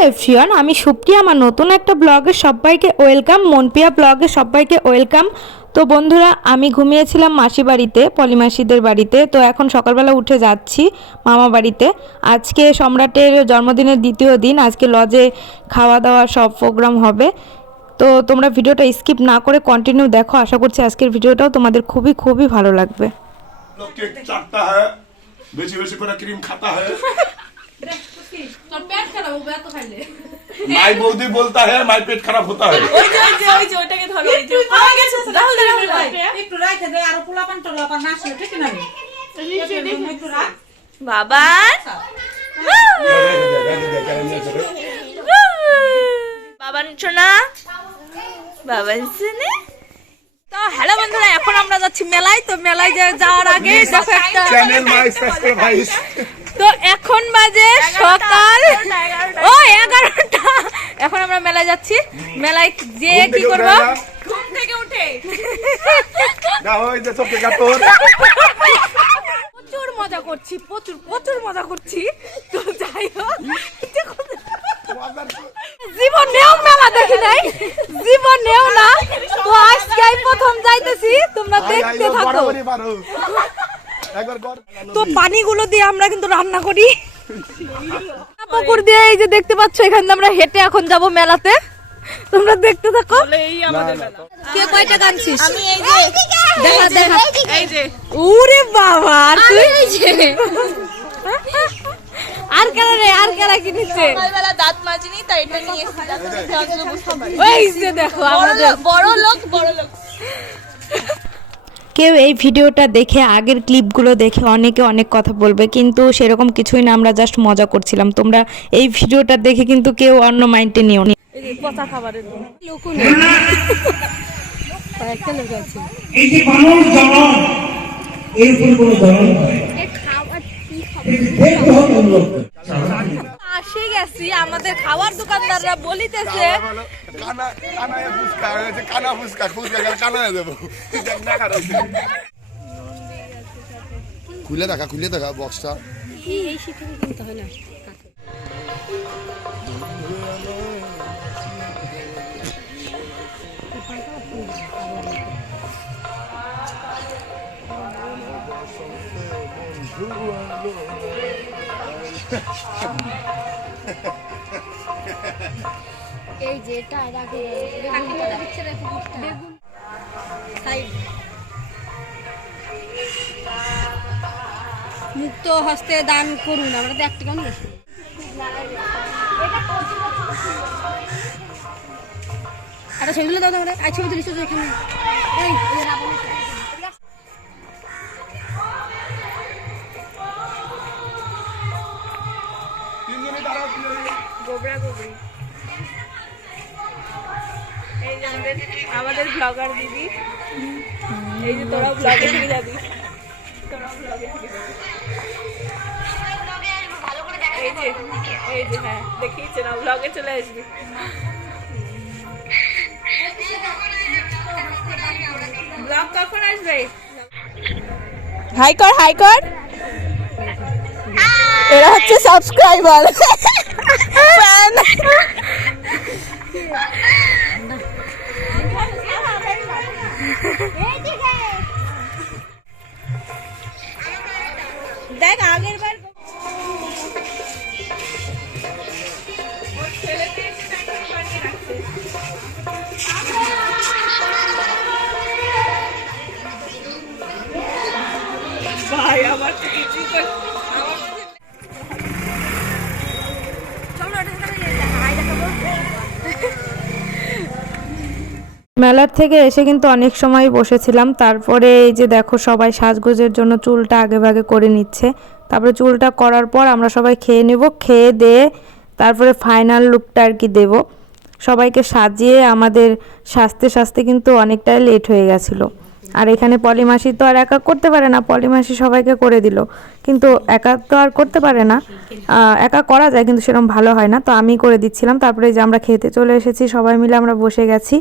Hello everyone আমি সুপ্রিয়া আমার নতুন একটা ব্লগে সবাইকে ওয়েলকাম মনপিয়া ব্লগে সবাইকে ওয়েলকাম। তো বন্ধুরা আমি ঘুমিয়েছিলাম মাসি বাড়িতে পলিমাসিদের বাড়িতে। তো এখন সকালবেলা উঠে যাচ্ছি মামা বাড়িতে। আজকে সম্রাটের জন্মদিনের দ্বিতীয় দিন আজকে লজে খাওয়া দাওয়া সব প্রোগ্রাম হবে। তো তোমরা ভিডিওটা স্কিপ না করে কন্টিনিউ দেখো আশা করছি আজকের ভিডিওটাও তোমাদের খুবই খুবই ভালো লাগবে। বেশি বেশি করে ক্রিম খাতা হয় তোর পেট খারাপ হবে এত খাইলে। মাই বৌদি বলতা হ্যাঁ মাই পেট খারাপ হতা হ্যাঁ ওই যে ওই যে ওই যে ধরো ওই যে। আমার কাছে আছে রাহুল রাহুল ভাই একটু রাখে দে আর পোলাপান টোলাপান না? আসলে ঠিক না? বাবা বাবা হ্যালো এখন আমরা যাচ্ছি মেলায়। তো মেলায় যাওয়ার আগে দেখো একটা তো এখন বাজে সকাল। ও এগারোটা। এখন আমরা মেলায় যাচ্ছি। মেলায় যে কি করব? ঘুম থেকে উঠে। প্রচুর মজা করছি প্রচুর প্রচুর মজা করছি। তো যাই হোক। জীবনেও মেলা দেখি নাই। জীবনেও না। তো আজকে প্রথম যাইতেছি তোমরা দেখতে থাকো। তো পানিগুলো দিয়ে আমরা কিন্তু রান্না করি। পুকুর দিয়ে এই যে দেখতে পাচ্ছ এখান দিয়ে আমরা হেঁটে এখন যাব মেলাতে। তোমরা দেখতে থাকো। কে কয়টা এই দেখা দেখা। এই ওরে বাবা আর তুই? আর কেন রে আর কেন কি নিচ্ছে সকালবেলা দাঁত মাজিনি তাই এটা নিয়ে এসেছি দেখে আমাদের। বড় লোক বড় লোক। কেউ এই ভিডিওটা দেখে আগের ক্লিপগুলো দেখে অনেকে অনেক কথা বলবে কিন্তু সেরকম কিছুই না আমরা জাস্ট মজা করছিলাম। তোমরা এই ভিডিওটা দেখে কিন্তু কেউ অন্য মাইন্ডে নিও নি। এই যে পচা খাবারের এই যে মানুষ জনম এর কোনো দলন হয় লোক আসে আমাদের খাওয়ার দোকানদাররা বলিতেছে। কানা কানা ফুচকা ফুসকা হয়েছে কানা ফুচকা ফুসকা গেলে কানা হয়ে না খুলে দেখা খুলে দেখা বক্সটা এই যে এটা আগে বেগুন মুক্ত হস্তে দান করুন, আমরা তো একটা কেমন গেছি একটা ছবি তুলে দাও তোমরা। আর ছবি তুলিস এখানে গোবরা গোবরি। এই আমাদের আমাদের ব্লগার দিদি। এই যে তোরা ব্লগে থেকে যাবি। তোরা ব্লগে থেকে যাবি। এই যে এই যে হ্যাঁ দেখিয়েছে না ব্লগে চলে আসবি। ব্লগ কখন আসবে? হাই কর হাই কর। এরা হচ্ছে সাবস্ক্রাইবার ফ্যান দেখ ভাই আমার তো কিছুই কর মেলার থেকে এসে কিন্তু অনেক সময় বসেছিলাম। তারপরে এই যে দেখো সবাই সাজগোজের জন্য চুলটা আগে ভাগে করে নিচ্ছে। তারপরে চুলটা করার পর আমরা সবাই খেয়ে নেব, খেয়ে দিয়ে তারপরে ফাইনাল লুকটা আর কি দেবো। সবাইকে সাজিয়ে আমাদের সাজতে সাজতে কিন্তু অনেকটাই লেট হয়ে গেছিল। আর এখানে পলিমাসি তো আর একা করতে পারে না, পলিমাসি সবাইকে করে দিল। কিন্তু একা তো আর করতে পারে না। একা করা যায় কিন্তু সেরকম ভালো হয় না। তো আমি করে দিচ্ছিলাম। তারপরে যে আমরা খেতে চলে এসেছি, সবাই মিলে আমরা বসে গেছি।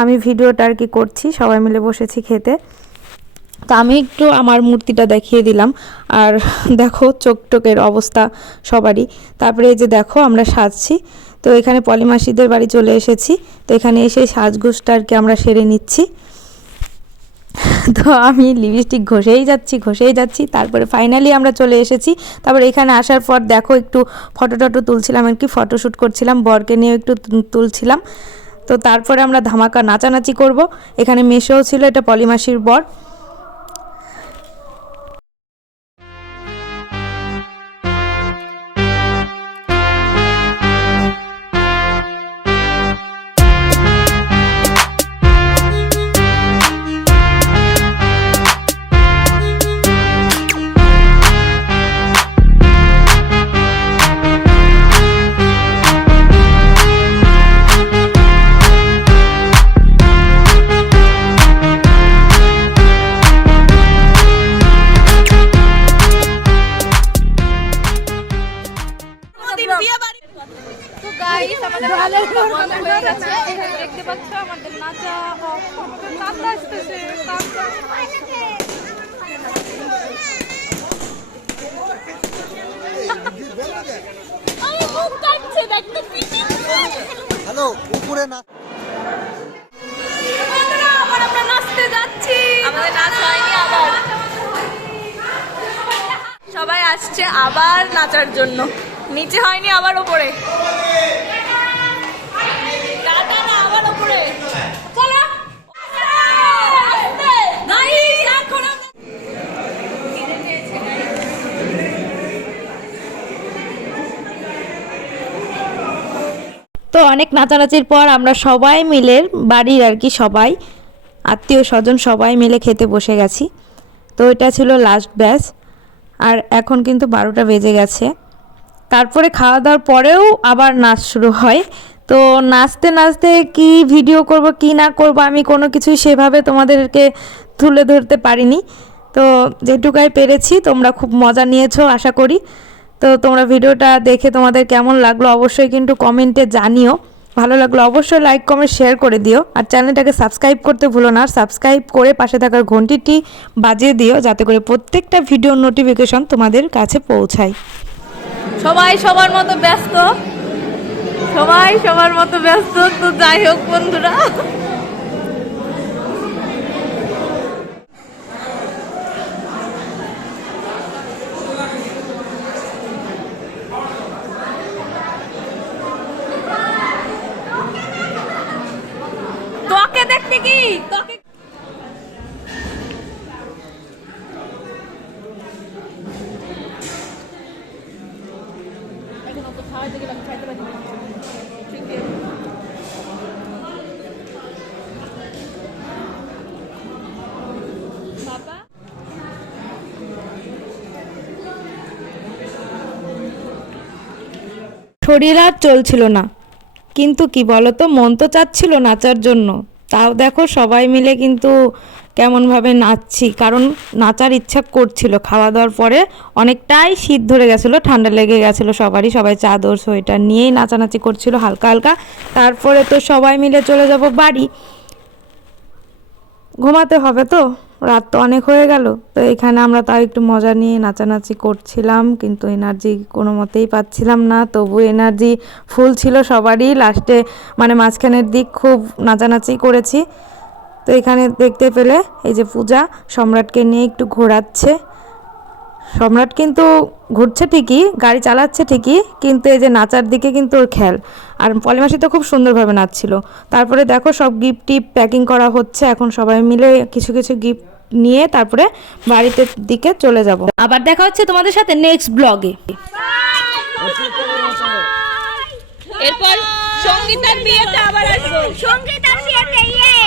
আমি ভিডিওটা আর কি করছি, সবাই মিলে বসেছি খেতে। তো আমি একটু আমার মূর্তিটা দেখিয়ে দিলাম। আর দেখো চোখ টোকের অবস্থা সবারই। তারপরে এই যে দেখো, আমরা সাজছি। তো এখানে পলিমাসিদের বাড়ি চলে এসেছি। তো এখানে এসে সাজগোজটা আর কি আমরা সেরে নিচ্ছি। তো আমি লিপস্টিক ঘষেই যাচ্ছি ঘষেই যাচ্ছি। তারপরে ফাইনালি আমরা চলে এসেছি। তারপরে এখানে আসার পর দেখো, একটু ফটো টটো তুলছিলাম আর কি ফটোশ্যুট করছিলাম, বরকে নিয়ে একটু তুলছিলাম। তো তারপরে আমরা ধামাকা নাচানাচি করব। এখানে মেশেও ছিল এটা পলিমাসির বর। গাইস বন্ধ হয়ে গেছে। এখানে দেখতে পাচ্ছ আমাদের নাচা কান্দা আসতেছে কান্দা। আমি মুখ কাটছে দেখতে হ্যালো উপরে না। আমরা নাচতে যাচ্ছি। আমাদের নাচ হয়নি আবার। সবাই আসছে আবার নাচার জন্য। নিচে হয়নি আবার ওপরে। তো অনেক নাচানাচির পর আমরা সবাই মিলে, বাড়ির আর কি সবাই, আত্মীয় স্বজন সবাই মিলে খেতে বসে গেছি। তো এটা ছিল লাস্ট ব্যাচ আর এখন কিন্তু বারোটা বেজে গেছে। তারপরে খাওয়া দাওয়ার পরেও আবার নাচ শুরু হয়। তো নাচতে নাচতে কি ভিডিও করব, কি না করব, আমি কোনো কিছুই সেভাবে তোমাদেরকে তুলে ধরতে পারিনি। তো যেটুকাই পেরেছি, তোমরা খুব মজা নিয়েছো, আশা করি। তো তোমরা ভিডিওটা দেখে তোমাদের কেমন লাগল, অবশ্যই কিন্তু কমেন্টে জানিও। ভালো লাগল, অবশ্যই লাইক কমেন্ট শেয়ার করে দিও। আর চ্যানেলটাকে সাবস্ক্রাইব করতে ভুলো না সাবস্ক্রাইব করে পাশে থাকার ঘন্টিটি বাজিয়ে দিও, যাতে করে প্রত্যেকটা ভিডিওর নোটিফিকেশন তোমাদের কাছে পৌঁছায়। সবাই সবার মতো ব্যস্ত। সবাই সবার মতো ব্যস্ত তো যাই হোক বন্ধুরা। তোকে দেখতে কি? তোকে শরীর আর চলছিল না। কিন্তু কি বলতো, মন তো চাচ্ছিল নাচার জন্য। তাও দেখো সবাই মিলে কিন্তু কেমনভাবে নাচছি। কারণ নাচার ইচ্ছা করছিল। খাওয়া দাওয়ার পরে অনেকটাই শীত ধরে গেছিল, ঠান্ডা লেগে গেছিল সবারই। সবাই চাদর, সোয়েটার নিয়েই নাচানাচি করছিল হালকা হালকা। তারপরে তো সবাই মিলে চলে যাব বাড়ি। ঘুমাতে হবে তো? রাত তো অনেক হয়ে গেল, তো এখানে আমরা তাও একটু মজা নিয়ে নাচানাচি করছিলাম, কিন্তু এনার্জি কোনো মতেই পাচ্ছিলাম না, তবু এনার্জি ফুল ছিল সবারই লাস্টে মানে মাঝখানের দিক খুব নাচানাচি করেছি। তো এখানে দেখতে পেলে এই যে পূজা, সম্রাটকে নিয়ে একটু ঘোরাচ্ছে। সম্রাট কিন্তু ঘুরছে ঠিকই, গাড়ি চালাচ্ছে ঠিকই, কিন্তু এই যে নাচার দিকে কিন্তু ওর খেয়াল। আর পলিমাসি তো খুব সুন্দরভাবে নাচছিল। তারপরে দেখো সব গিফট টিপ প্যাকিং করা হচ্ছে, এখন সবাই মিলে কিছু কিছু গিফট নিয়ে তারপরে বাড়িতে দিকে চলে যাব আবার দেখা হচ্ছে তোমাদের সাথে নেক্সট ব্লগে এরপর সঙ্গীতার বিয়েতে আবার আসব সঙ্গীতার বিয়েতে ইয়ে